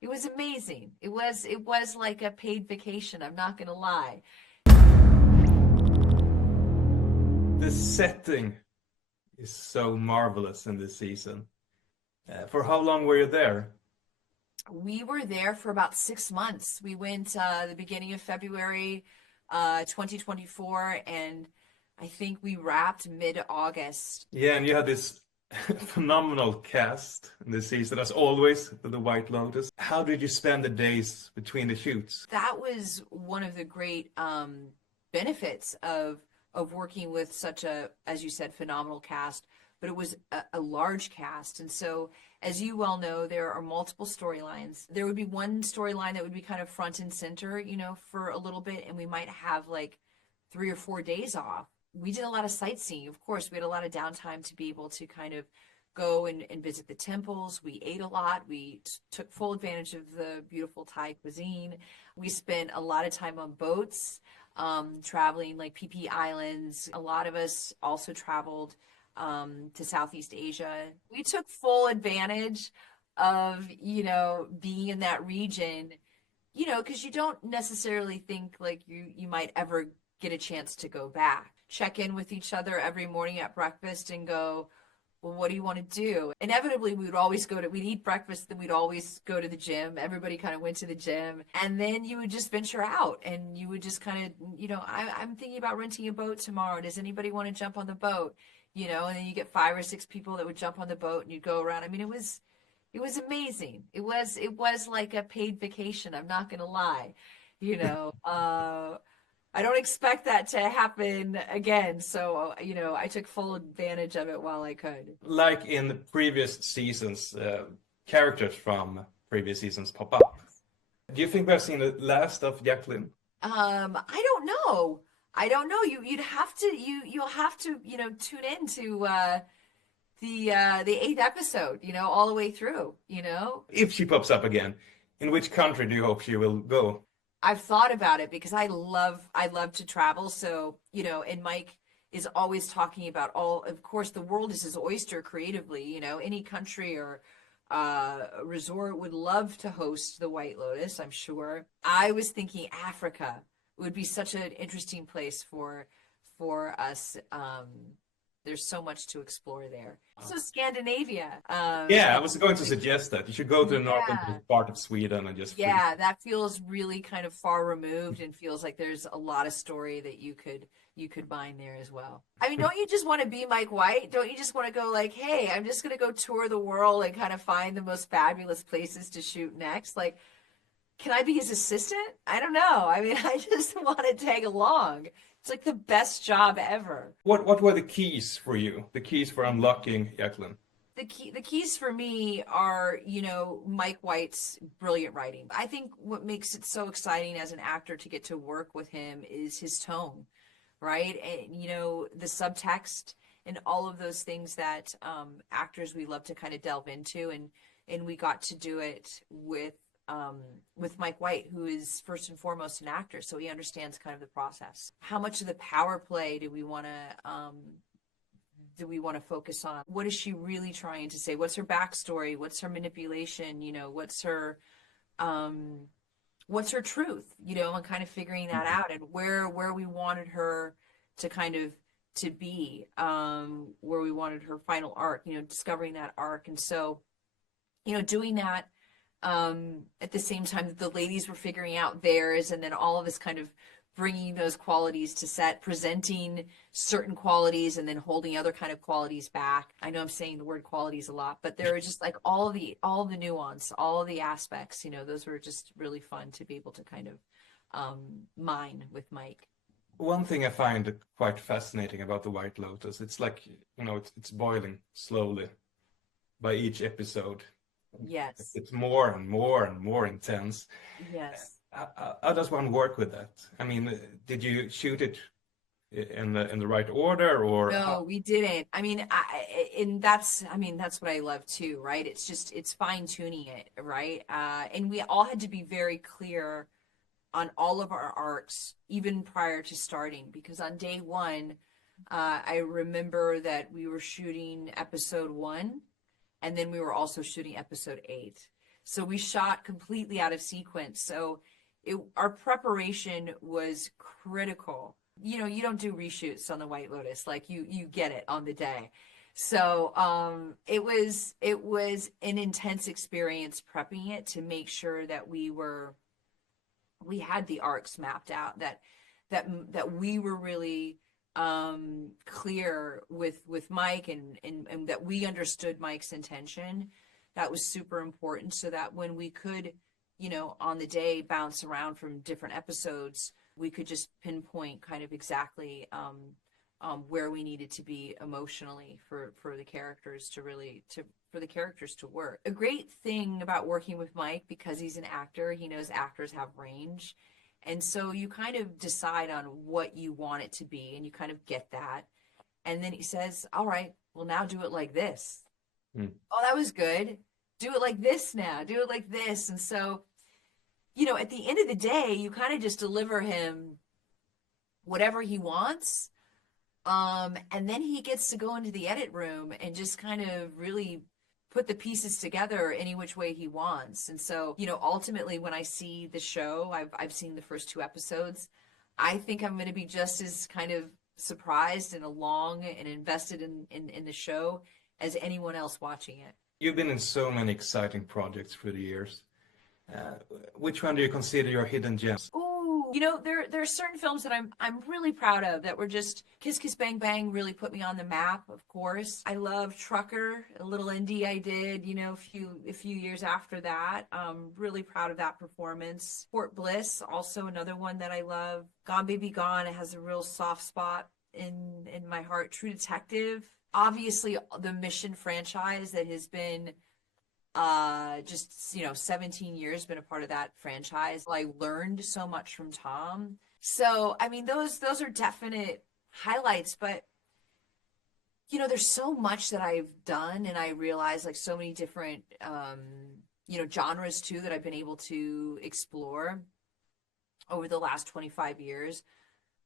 It was amazing. It was like a paid vacation, I'm not gonna lie. The setting is so marvelous in this season. For how long were you there? We were there for about 6 months. We went the beginning of February 2024, and I think we wrapped mid-August. Yeah, and you had this phenomenal cast in this season, as always, with the White Lotus. How did you spend the days between the shoots? That was one of the great benefits of working with such a, as you said, phenomenal cast, but it was a large cast. And so, as you well know, there are multiple storylines. There would be one storyline that would be kind of front and center, for a little bit, and we might have like 3 or 4 days off. We did a lot of sightseeing. Of course, we had a lot of downtime to be able to kind of go and visit the temples. We ate a lot. We took full advantage of the beautiful Thai cuisine. We spent a lot of time on boats, traveling like PP Islands. A lot of us also traveled to Southeast Asia. We took full advantage of, being in that region, because you don't necessarily think like you might ever get a chance to go back. Check in with each other every morning at breakfast and go, well, what do you want to do? Inevitably, we'd eat breakfast, then we'd always go to the gym. Everybody kind of went to the gym. And then you would just venture out and you would just kind of, I'm thinking about renting a boat tomorrow. Does anybody want to jump on the boat? And then you get 5 or 6 people that would jump on the boat and you'd go around. I mean, it was amazing. It was like a paid vacation. I'm not gonna lie. I don't expect that to happen again. So, I took full advantage of it while I could. Like in the previous seasons, characters from previous seasons pop up. Do you think we've seen the last of Jacqueline? I don't know. I don't know. You'll have to, tune in to the eighth episode, all the way through. If she pops up again, in which country do you hope she will go? I've thought about it because I love to travel. So, and Mike is always talking about of course, the world is his oyster creatively, any country or resort would love to host the White Lotus, I'm sure. I was thinking Africa would be such an interesting place for us. There's so much to explore there. So Scandinavia. Yeah, I was going to suggest that you should go to the northern Yeah. part of Sweden and just freeze. Yeah, that feels really kind of far removed and feels like there's a lot of story that you could mine there as well. I mean, don't you just want to be Mike White? Don't you just want to go like, hey, I'm just gonna go tour the world and kind of find the most fabulous places to shoot next? Like, can I be his assistant? I don't know. I mean, I just want to tag along. It's like the best job ever. What were the keys for you? The keys for unlocking Jacqueline? The keys for me are, Mike White's brilliant writing. I think what makes it so exciting as an actor to get to work with him is his tone, right? And the subtext and all of those things that actors we love to kind of delve into, and we got to do it with Mike White, who is first and foremost an actor, so he understands kind of the process. How much of the power play do we want to focus on? What is she really trying to say? What's her backstory? What's her manipulation? What's her truth? And kind of figuring that out, and where we wanted her to kind of to be, where we wanted her final arc. Discovering that arc, and so doing that at the same time that the ladies were figuring out theirs, and then all of us kind of bringing those qualities to set, presenting certain qualities and then holding other kind of qualities back. I know I'm saying the word qualities a lot, but there were just like all the nuance, all of the aspects, those were just really fun to be able to kind of mine with Mike. One thing I find quite fascinating about the White Lotus, it's like, it's boiling slowly by each episode. Yes. It's more and more and more intense. Yes. How does one work with that? I mean, did you shoot it in the right order, or No, we didn't. I mean, that's what I love too, right? It's fine tuning it, right? And we all had to be very clear on all of our arcs, even prior to starting, because on day one, I remember that we were shooting episode 1, and then we were also shooting episode 8. So we shot completely out of sequence. So our preparation was critical. You know, you don't do reshoots on the White Lotus. Like you get it on the day. So it was an intense experience prepping it to make sure that we had the arcs mapped out, that we were really clear with Mike, and that we understood Mike's intention. That was super important, so that when we could, on the day, bounce around from different episodes, we could just pinpoint kind of exactly where we needed to be emotionally for the characters to really for the characters to work. A great thing about working with Mike, because he's an actor, he knows actors have range. And so you kind of decide on what you want it to be, and you kind of get that. And then he says, all right, well, now do it like this. Mm. Oh, that was good. Do it like this now. Do it like this. And so, at the end of the day, you kind of just deliver him whatever he wants. And then he gets to go into the edit room and just kind of really put the pieces together any which way he wants. And so, ultimately when I see the show, I've seen the first 2 episodes, I think I'm going to be just as kind of surprised and along and invested in the show as anyone else watching it. You've been in so many exciting projects through the years. Uh, which one do you consider your hidden gems? Ooh, there are certain films that I'm really proud of that were just Kiss Kiss Bang Bang really put me on the map, of course. I love Trucker, a little indie I did, a few years after that. Really proud of that performance. Fort Bliss, also another one that I love. Gone Baby Gone, it has a real soft spot in my heart. True Detective, obviously the Mission franchise that has been just 17 years been a part of that franchise. I learned so much from Tom. So I mean, those are definite highlights, but there's so much that I've done, and I realize like so many different genres too that I've been able to explore over the last 25 years.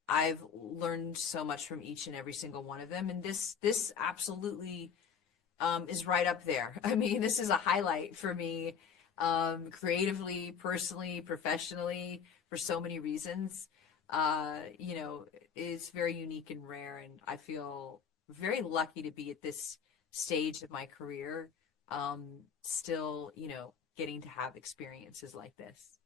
I've learned so much from each and every single one of them, and this absolutely is right up there. I mean, this is a highlight for me, creatively, personally, professionally, for so many reasons. It's very unique and rare, and I feel very lucky to be at this stage of my career, still, getting to have experiences like this.